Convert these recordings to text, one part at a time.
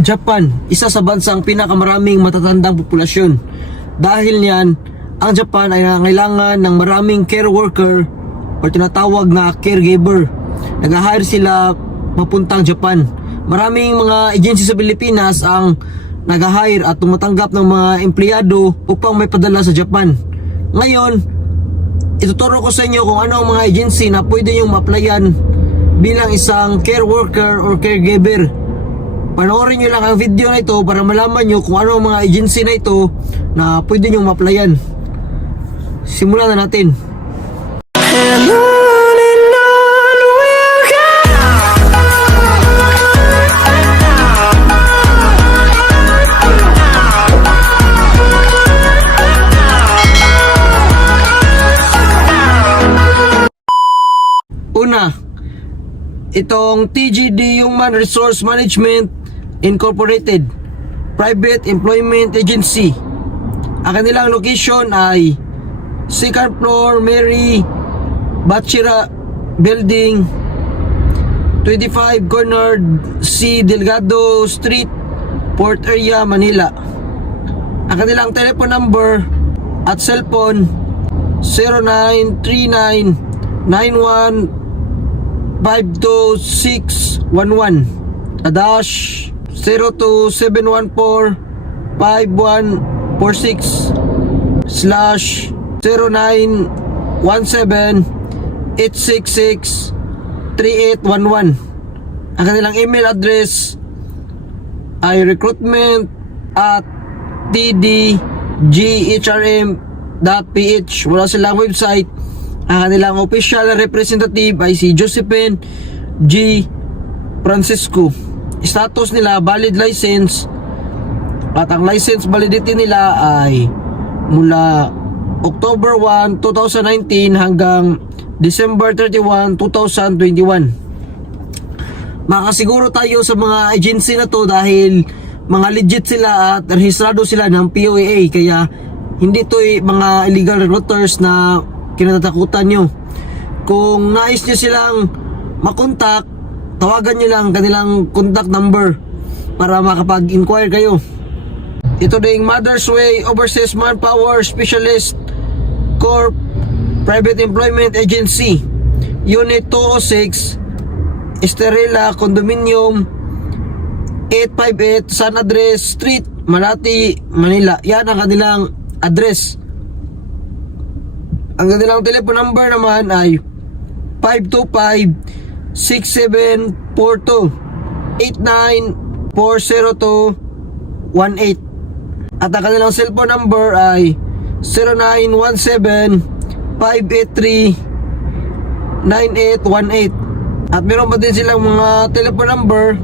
Japan, isa sa bansang pinakamaraming matatandang populasyon. Dahil niyan, ang Japan ay nangailangan ng maraming care worker o tinatawag na caregiver. Nag-hire sila papuntang Japan. Maraming mga agency sa Pilipinas ang nag-hire at tumatanggap ng mga empleyado upang may padala sa Japan. Ngayon, ituturo ko sa inyo kung ano ang mga agency na pwede nyo ma-applyan bilang isang care worker or caregiver. Panoorin nyo lang ang video na ito para malaman nyo kung ano ang mga agency na ito na pwede nyo ma-applyan. Simulan na natin. Una, itong TGD Human Resource Management Incorporated, Private Employment Agency. Ang kanilang location ay 2nd floor Mary Bachira Building, 25 corner C Delgado Street, Port Area, Manila. Ang kanilang telephone number at cellphone 0939-9152-611 adash 02714-5146 slash 0917-866-3811. Ang kanilang email address ay recruitment at tdghrm.ph. Wala silang website. Ang kanilang official representative ay si Josephine G. Francisco. Status nila valid license, at ang license validity nila ay mula October 1, 2019 hanggang December 31, 2021. Makasiguro tayo sa mga agency na to dahil mga legit sila at rehistrado sila ng POAA, kaya hindi to mga illegal recruiters na kinatatakutan nyo. Kung nais nyo silang makontak, tawagan nyo lang kanilang contact number para makapag-inquire kayo. Ito ding Mother's Way Overseas Manpower Specialist Corp. Private Employment Agency, Unit 206, Estrella Condominium, 858 San Andres Street, Malati, Manila. Yan ang kanilang address. Ang kanilang telephone number naman ay 525-6742-8940218. At ang kanilang cellphone number ay 0917-583-9818. At meron pa din silang mga telephone number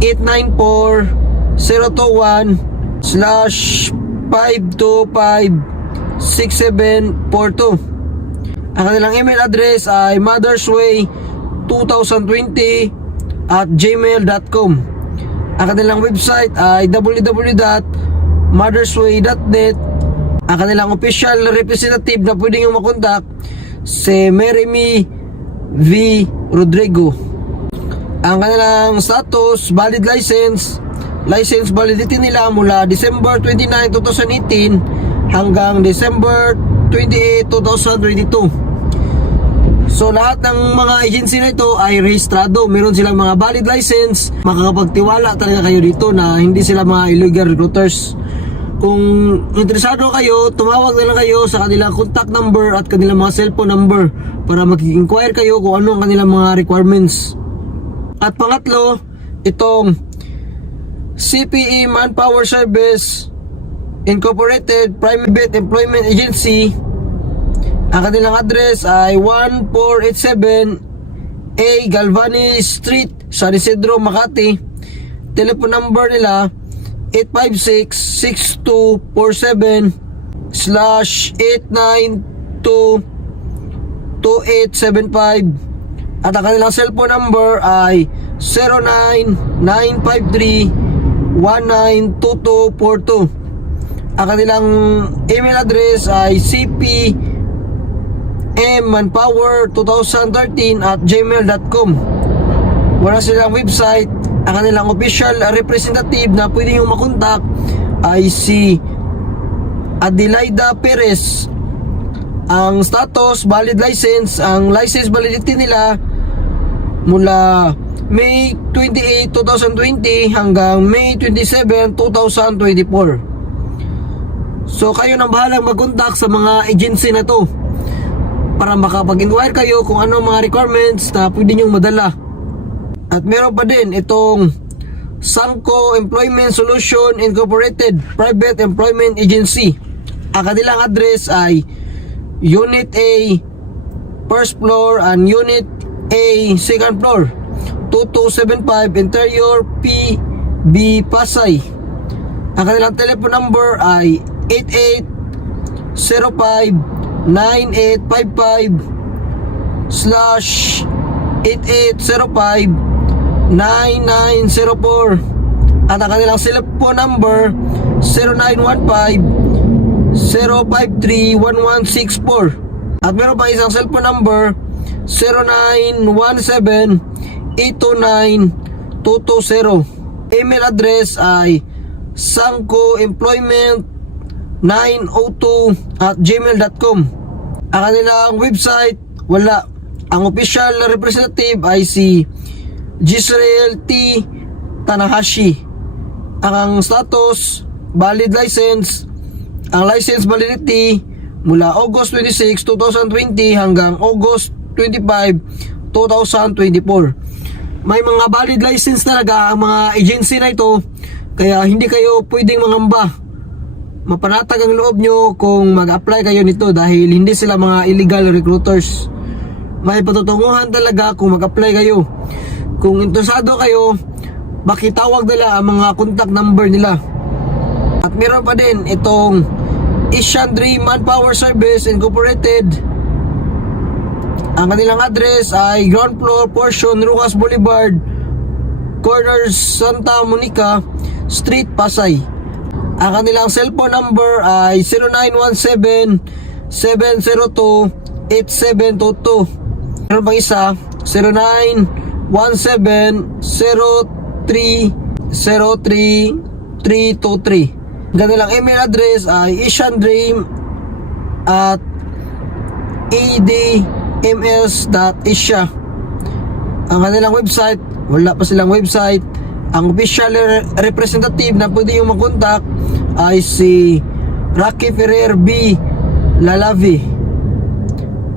894-021/525-6742. Ang kanilang email address ay mothersway2020@gmail.com. Ang kanilang website ay www.mothersway.net. Ang kanilang official representative na pwede nyo makontak si Meremy V. Rodrigo. Ang kanilang status valid license, license validity nila mula December 29, 2018 hanggang December 28, 2022. So lahat ng mga agency na ito ay rehistrado, meron silang mga valid license. Makakapagtiwala talaga kayo dito na hindi sila mga illegal recruiters. Kung interesado kayo, tumawag na lang kayo sa kanilang contact number at kanilang mga cellphone number para mag-inquire kayo kung ano ang kanilang mga requirements. At pangatlo, itong CPE Manpower Service Incorporated Private Employment Agency. Ang kanilang address ay 1487 A Galvani Street, San Isidro, Makati. Telephone number nila 856-6247/892-2875. At ang kanilang cellphone number ay 0993-192242. Ang kanilang email address ay cpmmanpower2013@gmail.com. Wala silang website Ang kanilang official representative na pwede nyo makontak ay si Adelaida Perez. Ang status, valid license. Ang license validity nila mula May 28, 2020 hanggang May 27, 2024. So kayo nang bahalang mag-contact sa mga agency na to para makapag-inquire kayo kung ano mga requirements na pwede nyong madala. At meron pa din itong Sangco Employment Solution Incorporated Private Employment Agency. Ang kanilang address ay Unit A first floor and Unit A second floor, 2275 Interior PB Pasay. Ang kanilang telephone number ay 8805-9855/8805-9904. At ang kanilang cellphone number 0915-053-1164. At meron pa isang cellphone number 0917-829-220. Email address ay sangcoemployment902@gmail.com. Ang kanilang website, wala. Ang official representative ay si Gisrael T. Tanahashi. Ang status, valid license. Ang license validity mula August 26, 2020 hanggang August 25, 2024. May mga valid license talaga ang mga agency na ito, kaya hindi kayo pwedeng mangamba. Mapanatag ang loob nyo kung mag-apply kayo nito dahil hindi sila mga illegal recruiters. May patutunguhan talaga kung mag-apply kayo. Kung interesado kayo, makitawag nila ang mga contact number nila. At meron pa din itong Ishandri Manpower Service Incorporated. Ang kanilang address ay ground floor portion Ruas Boulevard, corner Santa Monica Street, Pasay. Ang kanilang cellphone number ay 0917-702-8722. Meron pang isa, 0917-03-03-323. Ang kanilang email address ay ishandream@edms.asia. Ang kanilang website, wala pa silang website. Ang official representative na pwede yung mag-contact ay si Rocky Ferrer B. Lalavi.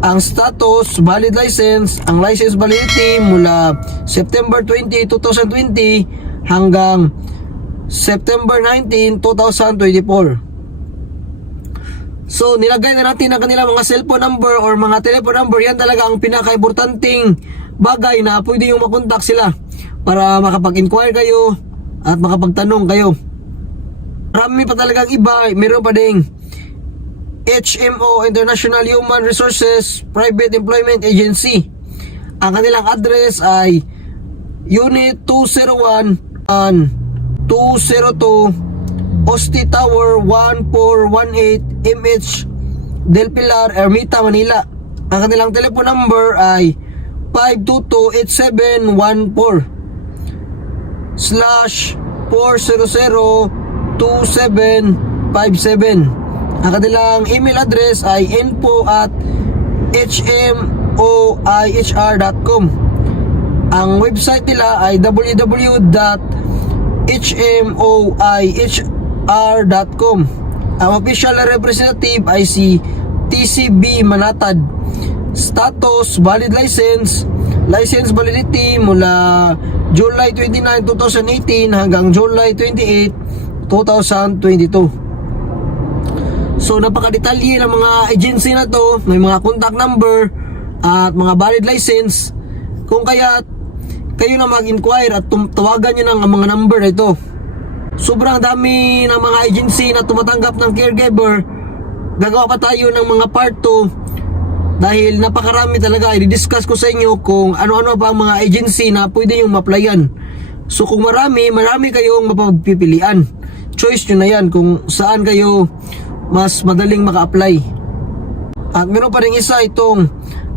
Ang status, valid license. Ang license validity mula September 20, 2020 hanggang September 19, 2024. So, nilagay na natin ang kanilang mga cellphone number or mga telephone number. Yan talaga ang pinaka-importanting bagay na pwede yung makontak sila para makapag-inquire kayo at makapagtanong kayo. Marami pa talagang iba. Meron pa ding HMO, International Human Resources Private Employment Agency. Ang kanilang address ay Unit 201 and 202 Osti Tower 1418 MH Del Pilar, Ermita, Manila. Ang kanilang telephone number ay 522-8714/4002757. Ang kanilang email address ay info@hmoihr.com. Ang website nila ay www.hmoihr.com. Ang official representative ay si TCB Manatad. Status, valid license. License validity mula July 29, 2018 hanggang July 28, 2022. So napakadetalye ng mga agency na to. May mga contact number at mga valid license. Kung kaya kayo na mag-inquire at tawagan nyo ng mga number na ito. Sobrang dami ng mga agency na tumatanggap ng caregiver. Gagawa pa tayo ng mga part 2 dahil napakarami talaga. I-discuss ko sa inyo kung ano-ano pa ang mga agency na pwede yung ma-applyan. So kung marami kayong mapagpipilian. Choice nyo na yan kung saan kayo mas madaling maka-apply. At meron pa rin isa itong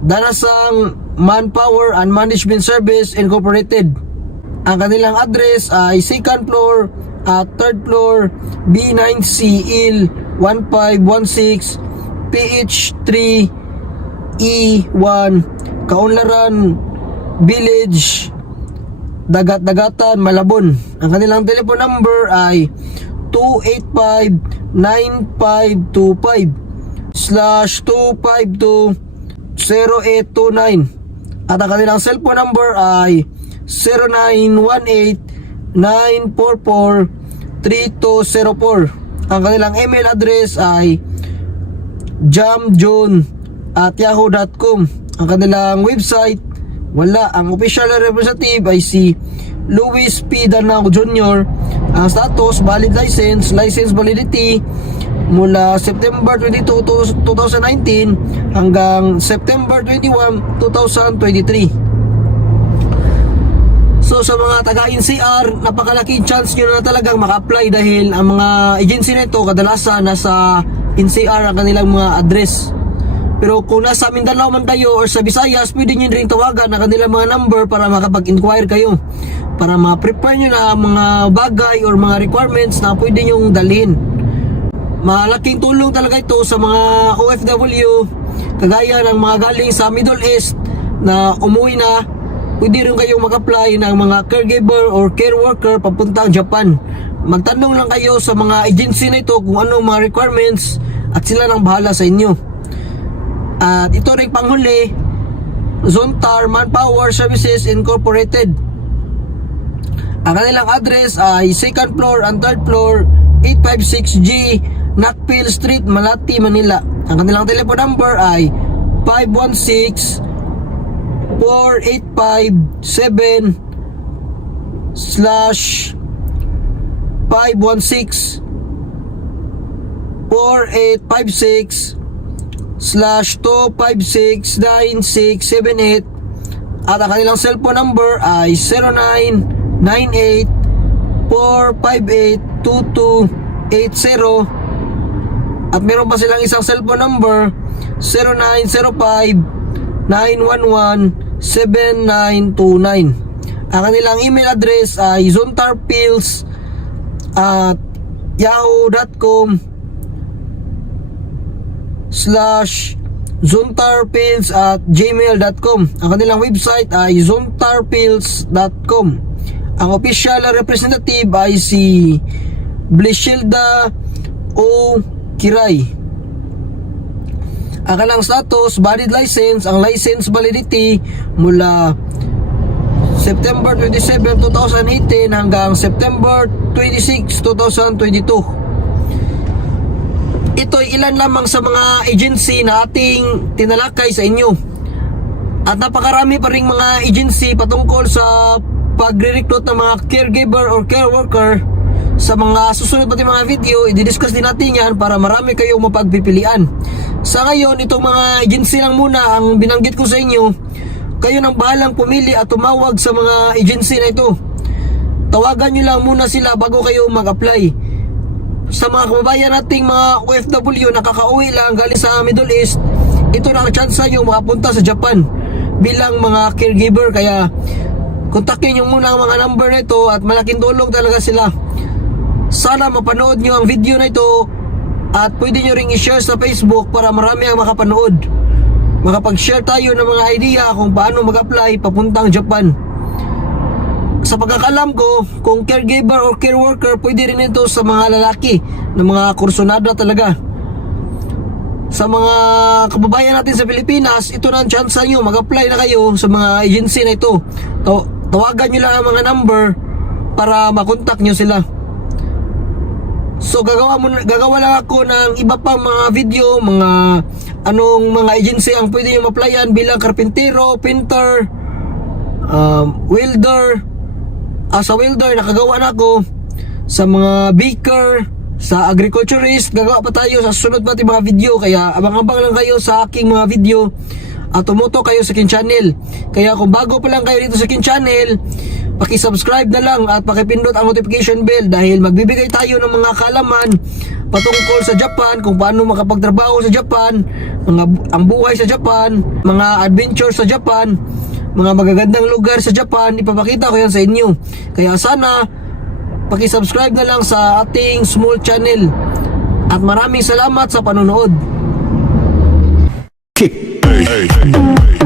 Danasang Manpower and Management Service Incorporated. Ang kanilang address ay 2nd floor at 3rd floor, B9C Il 1516 PH3 E1, Kaunlaran Village, Dagat-Dagatan, Malabon. Ang kanilang telephone number ay 285-9525/252-0829. At ang kanilang cellphone number ay 0918-944-3204. Ang kanilang email address ay jamjon@yahoo.com. Ang kanilang website, wala. Ang official representative ay si Luis P. Danao Jr. Ang status, valid license, license validity mula September 22, 2019 hanggang September 21, 2023. So sa mga taga-NCR, napakalaking chance nyo na talagang maka-apply dahil ang mga agency na ito kadalasan nasa NCR ang kanilang mga address. Pero kung nasa Mindanao man kayo or sa Visayas, pwede nyo rin tawagan ang kanilang mga number para makapag-inquire kayo, para ma-prepare nyo na mga bagay or mga requirements na pwede nyong dalhin. Malaking tulong talaga ito sa mga OFW, kagaya ng mga galing sa Middle East na umuwi na. Pwede rin kayong mag-apply ng mga caregiver or care worker papuntang Japan. Magtanong lang kayo sa mga agency na ito kung anong mga requirements at sila nang bahala sa inyo. At ito rin panghuli, Zontar Manpower Services Incorporated. Ang kanilang address ay 2nd floor and 3rd floor, 856G Nakpil Street, Malati, Manila. Ang kanilang telephone number ay 516-4856/256-9678. At ang kanilang cellphone number ay 0998-458-2280. At meron pa silang isang cellphone number 0905-911-7929. Ang kanilang email address ay zontarpils@yahoo.com/zontarpils@gmail.com. Ang kanilang website ay zontarpils.com. Ang official representative ay si Bleshilda O. Kiray. Ang kanilang status, valid license. Ang license validity mula September 27, 2018 hanggang September 26, 2022. Ito ay ilan lamang sa mga agency na ating tinalakay sa inyo. At napakarami pa ring mga agency patungkol sa pagre-recruit ng mga caregiver or care worker. Sa mga susunod pati mga video, i-discuss din natin yan para marami kayong mapagpipilian. Sa ngayon, itong mga agency lang muna ang binanggit ko sa inyo. Kayo nang bahalang pumili at tumawag sa mga agency na ito. Tawagan nyo lang muna sila bago kayo mag-apply. Sa mga kababayan nating mga OFW na kakauwi lang galing sa Middle East, ito na ang chance nyo makapunta sa Japan bilang mga caregiver. Kaya kontakin nyo muna ang mga number na ito at malaking tulong talaga sila. Sana mapanood nyo ang video na ito at pwede nyo ring i-share sa Facebook para marami ang makapanood. Makapag-share tayo ng mga idea kung paano mag-apply papuntang Japan. Sa pagkakalam ko, kung caregiver or care worker, pwede rin ito sa mga lalaki na mga kursunada talaga. Sa mga kababayan natin sa Pilipinas, ito na ang chance nyo, mag-apply na kayo sa mga agency na ito. Tawagan nyo lang ang mga number para makontak nyo sila. So gagawa lang ako ng iba pang mga video, mga anong mga agency ang pwede nyo ma-applyan bilang karpintero, painter, welder. Sa welder nakagawa na ako. Sa mga baker, sa agriculturist, gagawa pa tayo sa sunod pati mga video. Kaya abang-abang lang kayo sa aking mga video at tumuto kayo sa aking channel. Kaya kung bago pa lang kayo dito sa aking channel, paki-subscribe na lang at pakipindot ang notification bell dahil magbibigay tayo ng mga kaalaman patungkol sa Japan, kung paano makapagtrabaho sa Japan, ang buhay sa Japan, mga adventure sa Japan, mga magagandang lugar sa Japan, ipapakita ko yan sa inyo. Kaya sana paki-subscribe na lang sa ating small channel. At maraming salamat sa panonood. Kick. Hey.